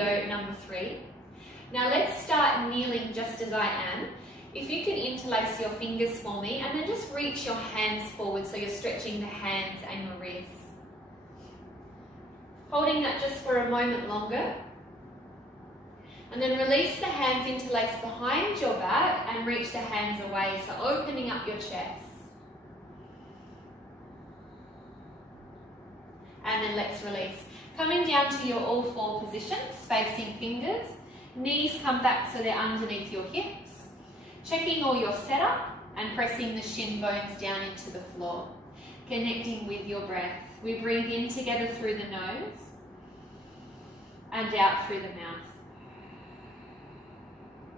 video number 3. Now let's start kneeling just as I am. If you could interlace your fingers for me and then just reach your hands forward so you're stretching the hands and your wrists. Holding that just for a moment longer. And then release the hands, interlace behind your back and reach the hands away, so opening up your chest. And then let's release. Coming down to your all four positions, facing fingers. Knees come back so they're underneath your hips. Checking all your setup and pressing the shin bones down into the floor. Connecting with your breath. We breathe in together through the nose and out through the mouth.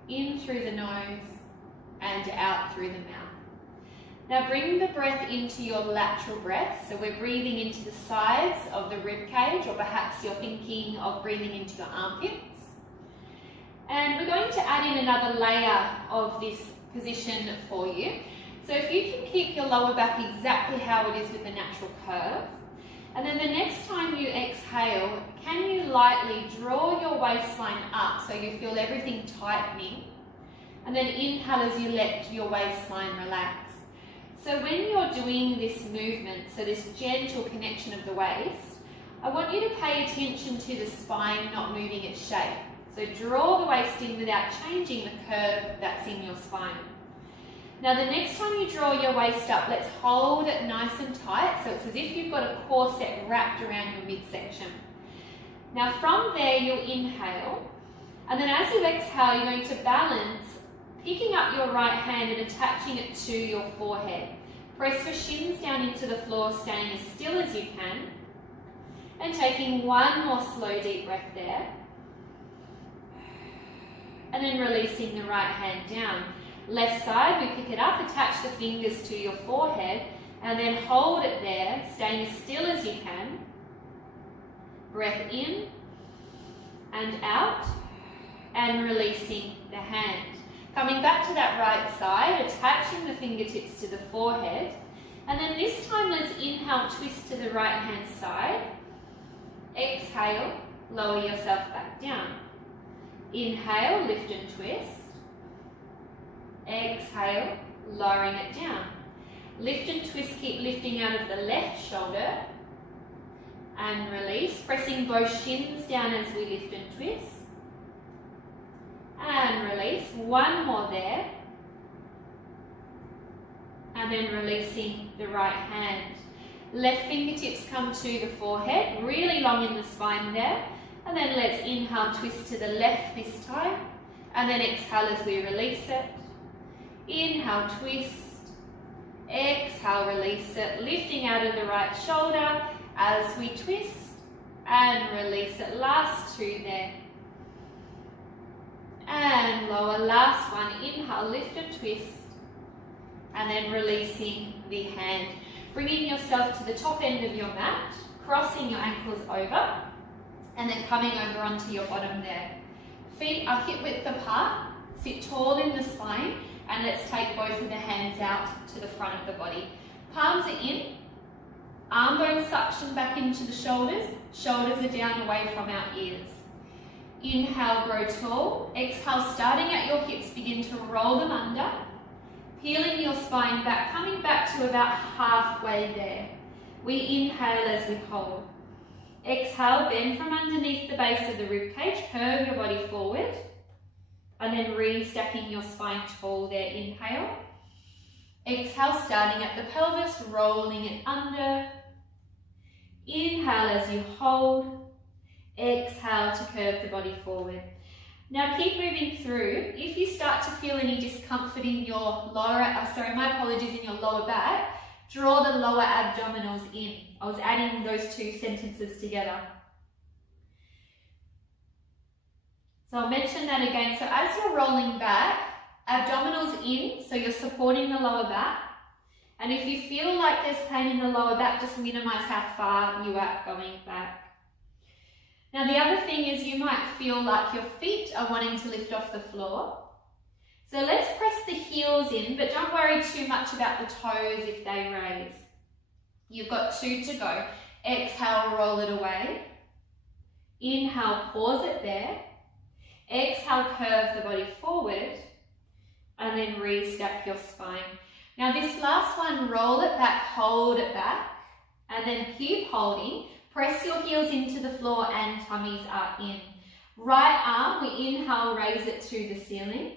In through the nose and out through the mouth. Now bring the breath into your lateral breath. So we're breathing into the sides of the rib cage, or perhaps you're thinking of breathing into your armpits. And we're going to add in another layer of this position for you. So if you can keep your lower back exactly how it is with the natural curve. And then the next time you exhale, can you lightly draw your waistline up so you feel everything tightening? And then inhale as you let your waistline relax. So when you're doing this movement, so this gentle connection of the waist, I want you to pay attention to the spine not moving its shape. So draw the waist in without changing the curve that's in your spine. Now the next time you draw your waist up, let's hold it nice and tight, so it's as if you've got a corset wrapped around your midsection. Now from there you'll inhale, and then as you exhale you're going to balance, picking up your right hand and attaching it to your forehead. Press your shins down into the floor, staying as still as you can, and taking one more slow deep breath there. And then releasing the right hand down. Left side, we pick it up, attach the fingers to your forehead, and then hold it there, staying as still as you can. Breath in and out, and releasing the hand. Coming back to that right side, attaching the fingertips to the forehead, and then this time let's inhale, twist to the right hand side. Exhale, lower yourself back down. Inhale, lift and twist. Exhale, lowering it down. Lift and twist, keep lifting out of the left shoulder. And release, pressing both shins down as we lift and twist. And release, one more there. And then releasing the right hand. Left fingertips come to the forehead, really long in the spine there. And then let's inhale, twist to the left this time. And then exhale as we release it. Inhale, twist. Exhale, release it. Lifting out of the right shoulder as we twist. And release it. Last two there. And lower, last one. Inhale, lift and twist. And then releasing the hand. Bringing yourself to the top end of your mat. Crossing your ankles over. And then coming over onto your bottom there. Feet are hip width apart, sit tall in the spine, and let's take both of the hands out to the front of the body. Palms are in, arm bones suction back into the shoulders, shoulders are down away from our ears. Inhale, grow tall. Exhale, starting at your hips, begin to roll them under, peeling your spine back, coming back to about halfway there. We inhale as we hold. Exhale, bend from underneath the base of the ribcage, curve your body forward, and then re-stacking your spine tall there. Inhale. Exhale, starting at the pelvis, rolling it under. Inhale as you hold. Exhale to curve the body forward. Now keep moving through. If you start to feel any discomfort in your in your lower back, draw the lower abdominals in. I was adding those two sentences together. So I'll mention that again. So as you're rolling back, abdominals in, so you're supporting the lower back. And if you feel like there's pain in the lower back, just minimize how far you are going back. Now the other thing is you might feel like your feet are wanting to lift off the floor. So let's press the heels in, but don't worry too much about the toes if they raise. You've got 2 to go. Exhale, roll it away. Inhale, pause it there. Exhale, curve the body forward. And then re-step your spine. Now this last one, roll it back, hold it back. And then keep holding. Press your heels into the floor and tummies are in. Right arm, we inhale, raise it to the ceiling.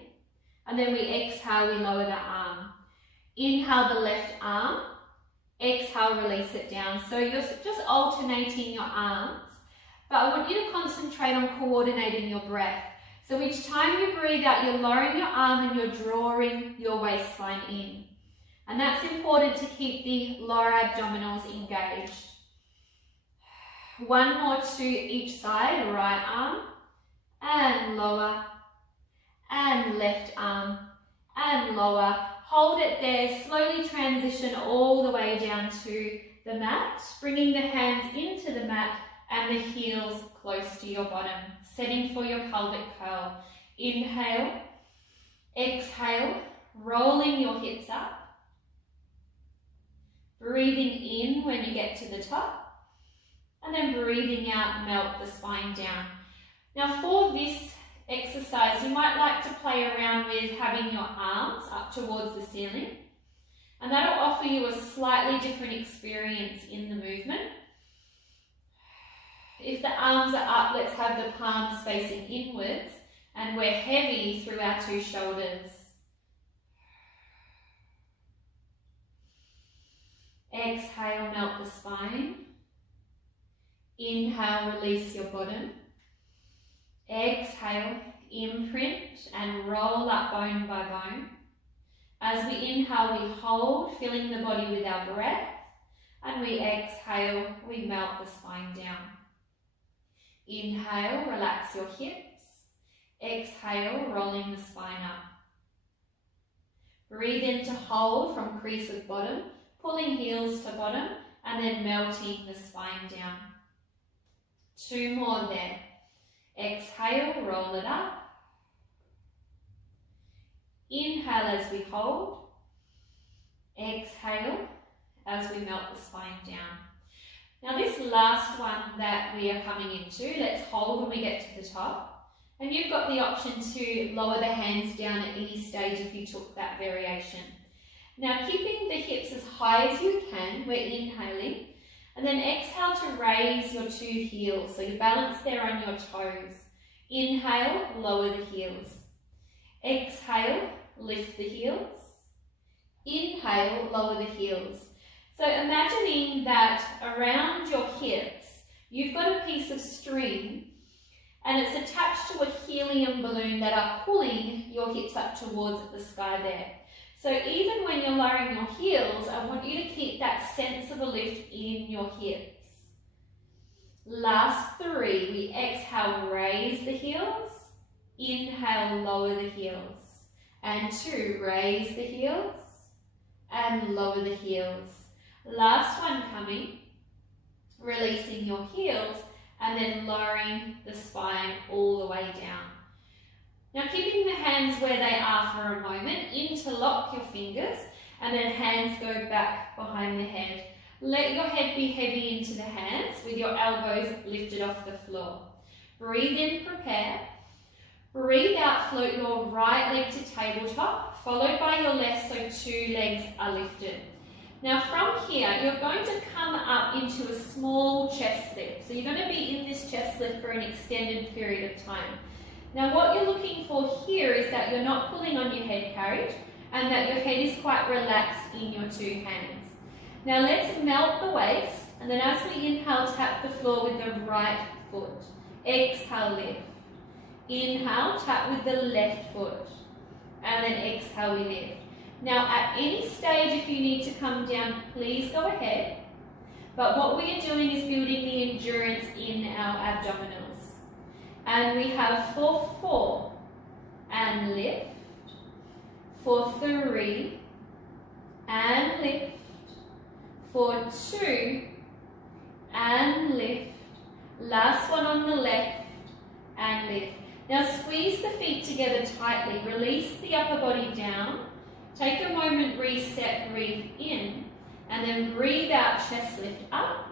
And then we exhale, we lower the arm. Inhale the left arm. Exhale, release it down. So you're just alternating your arms. But I want you to concentrate on coordinating your breath. So each time you breathe out, you're lowering your arm and you're drawing your waistline in. And that's important to keep the lower abdominals engaged. One more to each side, right arm and lower, and left arm and lower. Hold it there, slowly transition all the way down to the mat, bringing the hands into the mat and the heels close to your bottom, setting for your pelvic curl. Inhale, exhale, rolling your hips up. Breathing in when you get to the top, and then breathing out, melt the spine down. Now for this exercise, you might like to play around with having your arms up towards the ceiling, and that'll offer you a slightly different experience in the movement. If the arms are up, let's have the palms facing inwards, and we're heavy through our two shoulders. Exhale, melt the spine. Inhale, release your bottom. Exhale, imprint and roll up bone by bone. As we inhale, we hold, filling the body with our breath. And we exhale, we melt the spine down. Inhale, relax your hips. Exhale, rolling the spine up. Breathe in to hold from crease of bottom, pulling heels to bottom, and then melting the spine down. Two more there. Exhale, roll it up. Inhale as we hold. Exhale as we melt the spine down. Now this last one that we are coming into, let's hold when we get to the top. And you've got the option to lower the hands down at any stage if you took that variation. Now keeping the hips as high as you can, we're inhaling. And then exhale to raise your two heels. So you balance there on your toes. Inhale, lower the heels. Exhale, lift the heels. Inhale, lower the heels. So imagining that around your hips, you've got a piece of string and it's attached to a helium balloon that are pulling your hips up towards the sky there. So even when you're lowering your heels, I want you to keep that sense of a lift in your hips. Last three, we exhale, raise the heels. Inhale, lower the heels. And two, raise the heels and lower the heels. Last one coming, releasing your heels and then lowering the spine all the way down. Now keeping the hands where they are for a moment, interlock your fingers and then hands go back behind the head. Let your head be heavy into the hands with your elbows lifted off the floor. Breathe in, prepare. Breathe out, float your right leg to tabletop, followed by your left so two legs are lifted. Now from here, you're going to come up into a small chest lift. So you're going to be in this chest lift for an extended period of time. Now what you're looking for here is that you're not pulling on your head carriage and that your head is quite relaxed in your two hands. Now let's melt the waist, and then as we inhale, tap the floor with the right foot. Exhale, lift. Inhale, tap with the left foot. And then exhale, we lift. Now at any stage if you need to come down, please go ahead. But what we are doing is building the endurance in our abdominals. And we have for 4 and lift, for 3 and lift, for 2 and lift, last one on the left and lift. Now squeeze the feet together tightly, release the upper body down, take a moment, reset, breathe in, and then breathe out, chest lift up,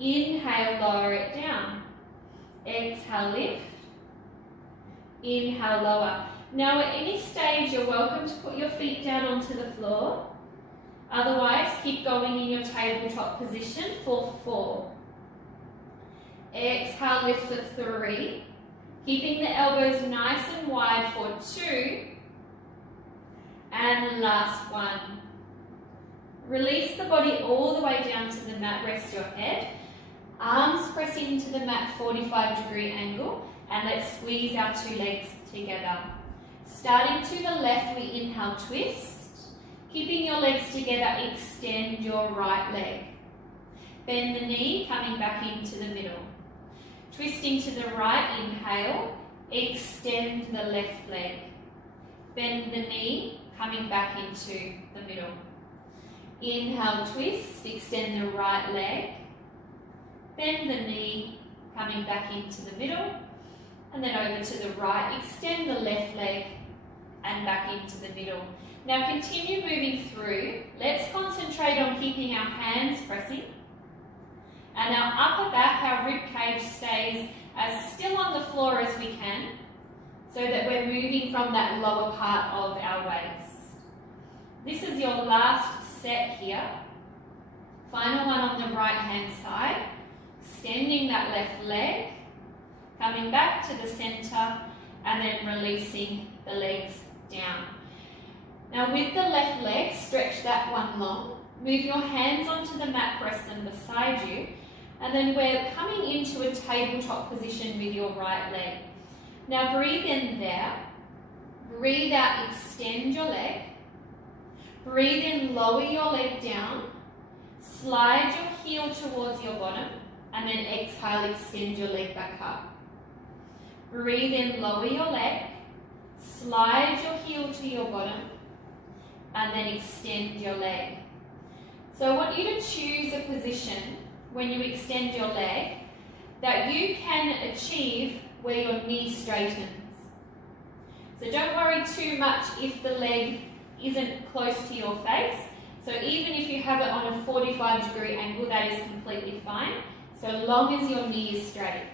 inhale, lower it down. exhale, lift, inhale, lower. Now at any stage you're welcome to put your feet down onto the floor. Otherwise, keep going in your tabletop position for 4. Exhale, lift for 3. Keeping the elbows nice and wide for 2. And last 1. Release the body all the way down to the mat, rest your head. Arms press into the mat, 45-degree angle, and let's squeeze our 2 legs together. Starting to the left, we inhale, twist. Keeping your legs together, extend your right leg. Bend the knee, coming back into the middle. Twisting to the right, inhale, extend the left leg. Bend the knee, coming back into the middle. Inhale, twist, extend the right leg. Bend the knee, coming back into the middle. And then over to the right, extend the left leg and back into the middle. Now continue moving through. Let's concentrate on keeping our hands pressing. And our upper back, our rib cage stays as still on the floor as we can, so that we're moving from that lower part of our waist. This is your last set here. Final one on the right hand side. Extending that left leg, coming back to the center, and then releasing the legs down. Now with the left leg, stretch that one long. Move your hands onto the mat, press them beside you. And then we're coming into a tabletop position with your right leg. Now breathe in there. Breathe out, extend your leg. Breathe in, lower your leg down. Slide your heel towards your bottom. And then exhale, extend your leg back up. Breathe in, lower your leg. Slide your heel to your bottom. And then extend your leg. So I want you to choose a position when you extend your leg that you can achieve where your knee straightens. So don't worry too much if the leg isn't close to your face. So even if you have it on a 45-degree angle, that is completely fine, so long as your knee is straight.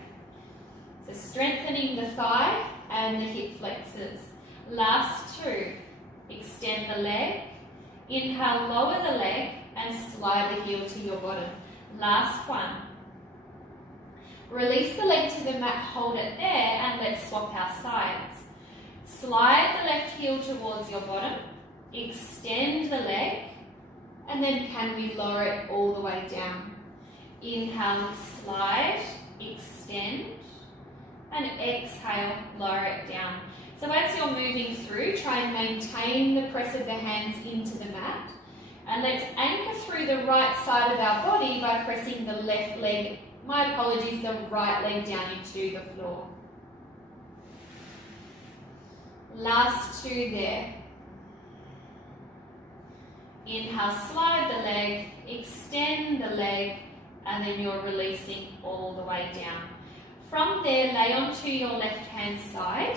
So strengthening the thigh and the hip flexors. Last 2. Extend the leg, inhale, lower the leg and slide the heel to your bottom. Last 1. Release the leg to the mat, hold it there, and let's swap our sides. Slide the left heel towards your bottom, extend the leg, and then can we lower it all the way down. Inhale, slide, extend, and exhale, lower it down. So as you're moving through, try and maintain the press of the hands into the mat. And let's anchor through the right side of our body by pressing the left leg, my apologies, the right leg down into the floor. Last 2 there. Inhale, slide the leg, extend the leg, and then you're releasing all the way down. From there, lay onto your left hand side.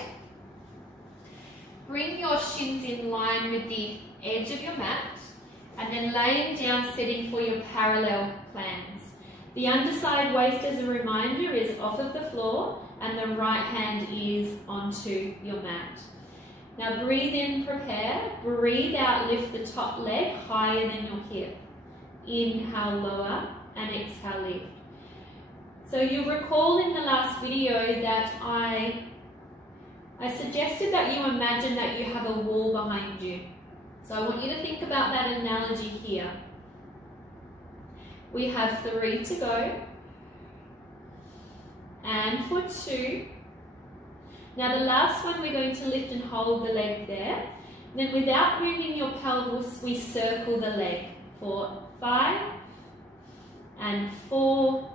Bring your shins in line with the edge of your mat, and then laying down, setting for your parallel plans. The underside waist, as a reminder, is off of the floor, and the right hand is onto your mat. Now breathe in, prepare. Breathe out, lift the top leg higher than your hip. Inhale, lower, and exhale, lift. So you'll recall in the last video that I suggested that you imagine that you have a wall behind you. So I want you to think about that analogy here. We have 3 to go. And for 2. Now the last one, we're going to lift and hold the leg there. Then without moving your pelvis, we circle the leg for 5 and 4,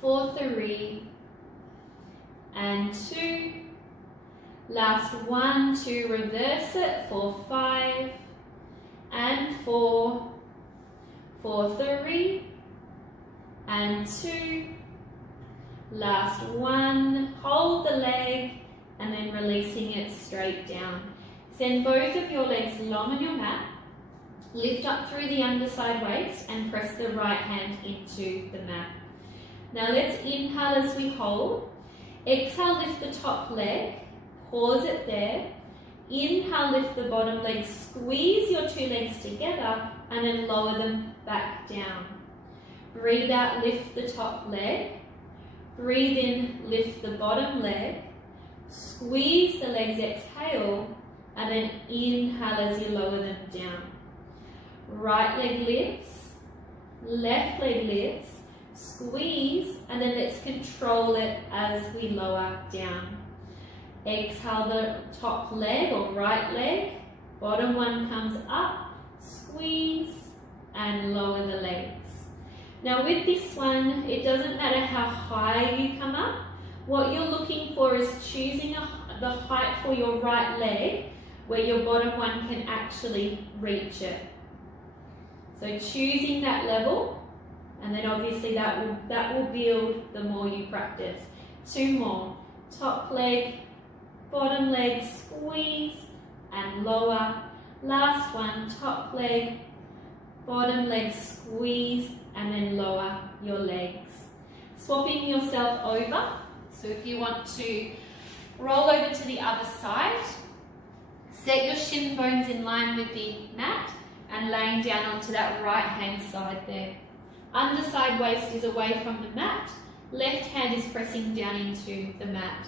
for 3 and 2. Last 1, 2, reverse it for 5 and 4, for 3 and 2. Last 1, hold the leg and then releasing it straight down. Send both of your legs long on your mat. Lift up through the underside waist and press the right hand into the mat. Now let's inhale as we hold. Exhale, lift the top leg. Pause it there. Inhale, lift the bottom leg. Squeeze your two legs together and then lower them back down. Breathe out, lift the top leg. Breathe in, lift the bottom leg. Squeeze the legs, exhale, and then inhale as you lower them down. Right leg lifts, left leg lifts, squeeze, and then let's control it as we lower down. Exhale the top leg or right leg, bottom one comes up, squeeze, and lower the legs. Now with this one, it doesn't matter how high you come up. What you're looking for is choosing the height for your right leg where your bottom one can actually reach it. So choosing that level, and then obviously that will build the more you practice. Two more. Top leg, bottom leg, squeeze and lower. Last one, top leg, bottom leg, squeeze and then lower your legs. Swapping yourself over. So if you want to roll over to the other side, set your shin bones in line with the mat and laying down onto that right hand side there. Underside waist is away from the mat. Left hand is pressing down into the mat.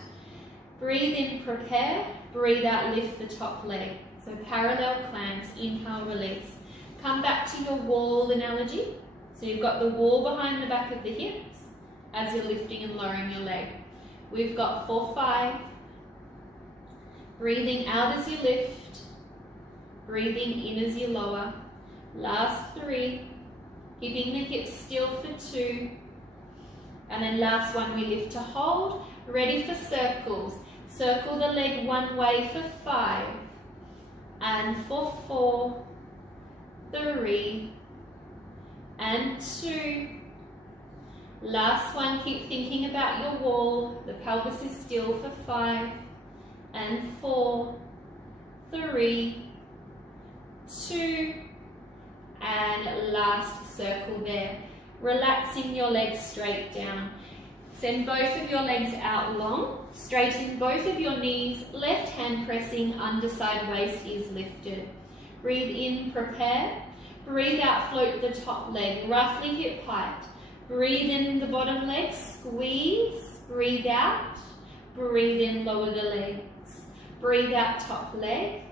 Breathe in, prepare. Breathe out, lift the top leg. So parallel planks, inhale, release. Come back to your wall analogy. So you've got the wall behind the back of the hips as you're lifting and lowering your leg. We've got 4, 5. Breathing out as you lift. Breathing in as you lower. Last 3. Keeping the hips still for 2. And then last one, we lift to hold. Ready for circles. Circle the leg one way for 5. And for 4. 3. And 2. Last one, keep thinking about your wall. The pelvis is still for 5. And 4. 3. 2. And last circle there. Relaxing your legs straight down. Send both of your legs out long. Straighten both of your knees. Left hand pressing, underside waist is lifted. Breathe in, prepare. Breathe out, float the top leg, roughly hip height. Breathe in the bottom leg, squeeze. Breathe out. Breathe in, lower the legs. Breathe out, top leg.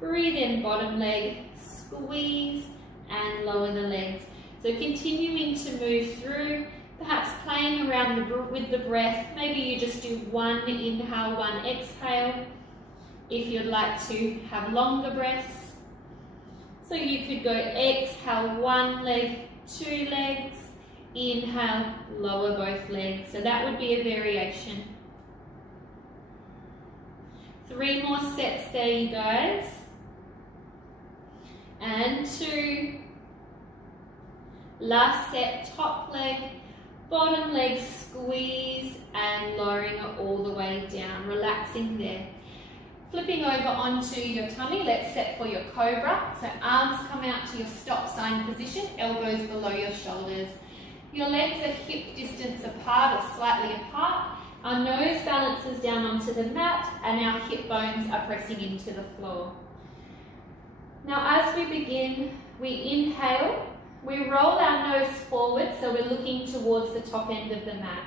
Breathe in, bottom leg, squeeze and lower the legs. So continuing to move through, perhaps playing around with the breath. Maybe you just do 1 inhale, 1 exhale. If you'd like to have longer breaths. So you could go exhale 1 leg, 2 legs, inhale, lower both legs. So that would be a variation. 3 more sets there, you guys. And 2. Last set, top leg, bottom leg, squeeze and lowering it all the way down, relaxing there. Flipping over onto your tummy, let's set for your cobra. So arms come out to your stop sign position, elbows below your shoulders. Your legs are hip distance apart or slightly apart. Our nose balances down onto the mat and our hip bones are pressing into the floor. Now as we begin, we inhale, we roll our nose forward so we're looking towards the top end of the mat.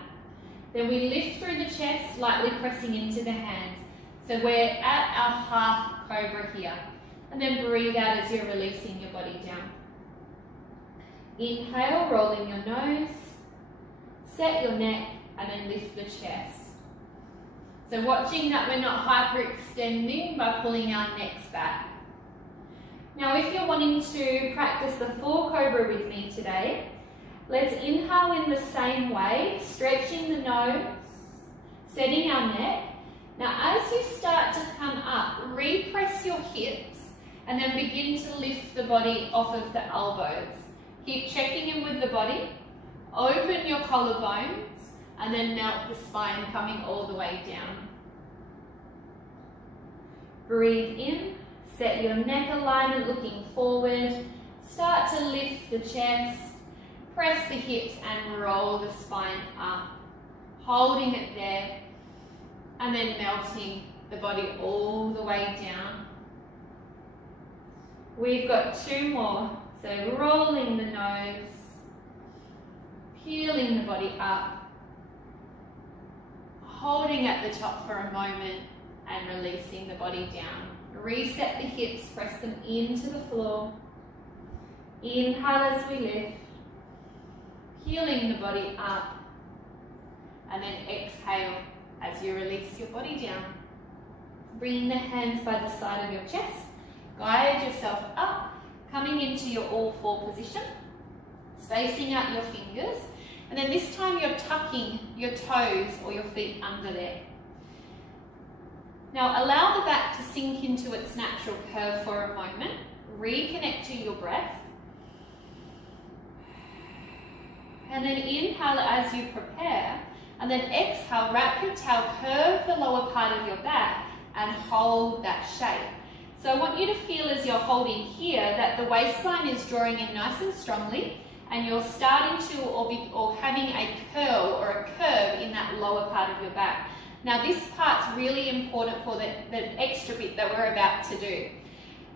Then we lift through the chest, slightly pressing into the hands. So we're at our half cobra here. And then breathe out as you're releasing your body down. Inhale, rolling your nose, set your neck, and then lift the chest. So watching that we're not hyperextending by pulling our necks back. Now if you're wanting to practice the full cobra with me today, let's inhale in the same way, stretching the nose, setting our neck. Now as you start to come up, repress your hips and then begin to lift the body off of the elbows. Keep checking in with the body, open your collarbones and then melt the spine coming all the way down. Breathe in, set your neck alignment looking forward, start to lift the chest, Press the hips and roll the spine up, holding it there, and then melting the body all the way down. We've got 2 more. So rolling the nose, peeling the body up, holding at the top for a moment and releasing the body down. Reset the hips, press them into the floor. Inhale as we lift, peeling the body up, and then exhale as you release your body down. Bring the hands by the side of your chest, guide yourself up, coming into your all-4 position, spacing out your fingers, and then this time you're tucking your toes or your feet under there. Now allow the back to sink into its natural curve for a moment, reconnect to your breath, and then inhale as you prepare, and then exhale, wrap your tail, curve the lower part of your back, and hold that shape. So I want you to feel as you're holding here that the waistline is drawing in nice and strongly, and you're starting to or having a curl or a curve in that lower part of your back. Now this part's really important for the extra bit that we're about to do.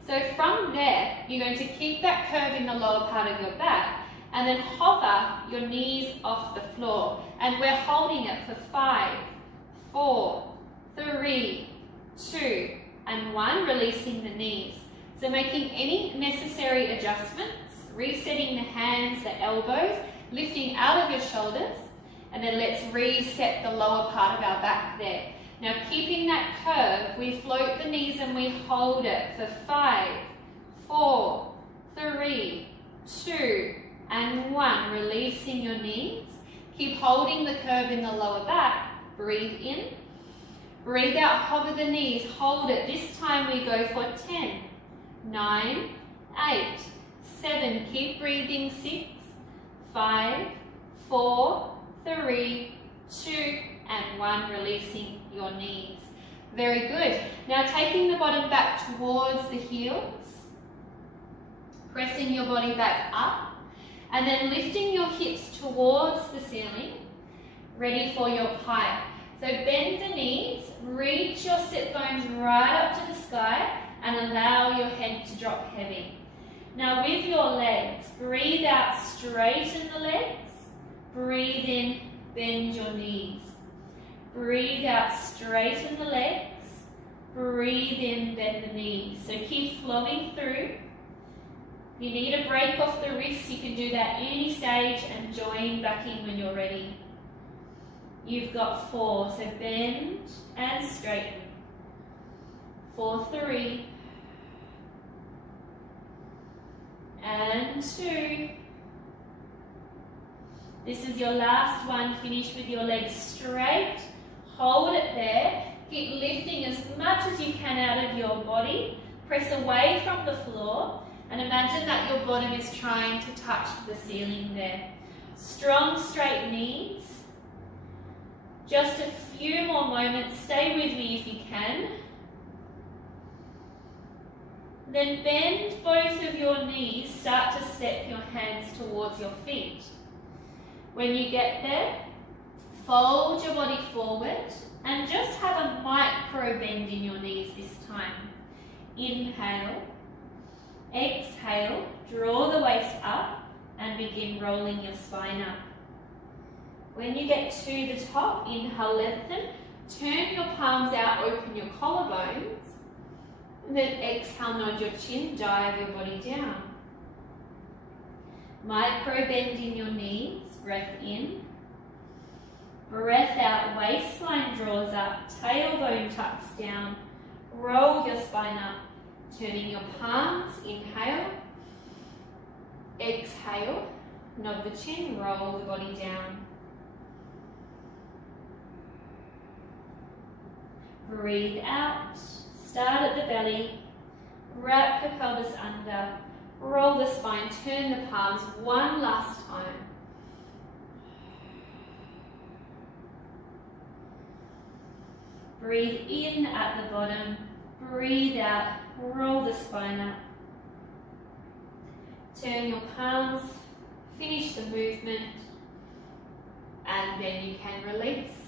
So from there, you're going to keep that curve in the lower part of your back, and then hover your knees off the floor. And we're holding it for 5, 4, 3, 2, and 1, releasing the knees. So making any necessary adjustments, resetting the hands, the elbows, lifting out of your shoulders, and then let's reset the lower part of our back there. Now keeping that curve, we float the knees and we hold it for 5, 4, 3, 2, and 1, releasing your knees. Keep holding the curve in the lower back. Breathe in. Breathe out, hover the knees, hold it. This time we go for 10, 9, 8, 7. Keep breathing. 6, 5, 4, 3, 2, and 1, releasing your knees. Very good. Now taking the bottom back towards the heels, pressing your body back up, and then lifting your hips towards the ceiling, ready for your pike. So bend the knees, reach your sit bones right up to the sky, and allow your head to drop heavy. Now with your legs, breathe out, straighten the legs, breathe in, bend your knees. Breathe out, straighten the legs, breathe in, bend the knees. So keep flowing through. If you need a break off the wrists, you can do that any stage and join back in when you're ready. You've got 4, so bend and straighten. 4, 3, and 2. This is your last one. Finish with your legs straight. Hold it there. Keep lifting as much as you can out of your body. Press away from the floor. And imagine that your bottom is trying to touch the ceiling there. Strong, straight knees. Just a few more moments. Stay with me if you can. Then bend both of your knees. Start to step your hands towards your feet. When you get there, fold your body forward and just have a micro bend in your knees this time. Inhale. Exhale, draw the waist up and begin rolling your spine up. When you get to the top, inhale, lengthen, turn your palms out, open your collarbones, and then exhale, nod your chin, dive your body down. Micro bend in your knees, breath in. Breath out, waistline draws up, tailbone tucks down, roll your spine up. Turning your palms, inhale, exhale, nod the chin, roll the body down. Breathe out, start at the belly, wrap the pelvis under, roll the spine, turn the palms one last time. Breathe in at the bottom, breathe out, roll the spine up. Turn your palms, finish the movement, and then you can release.